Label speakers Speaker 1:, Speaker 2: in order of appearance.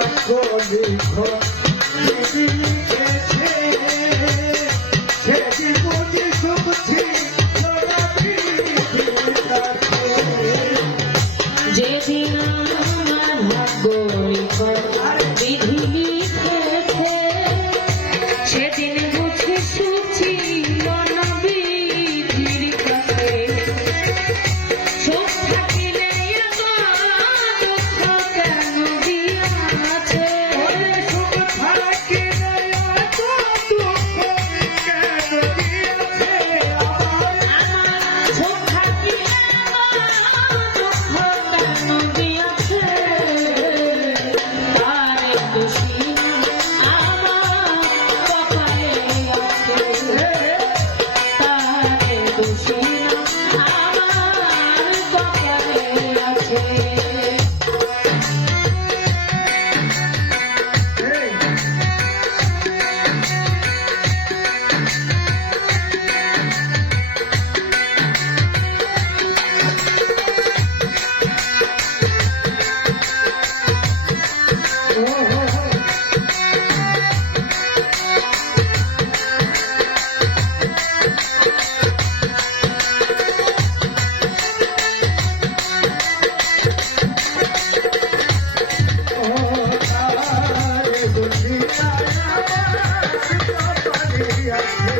Speaker 1: ভাগ্য লিখো Yeah.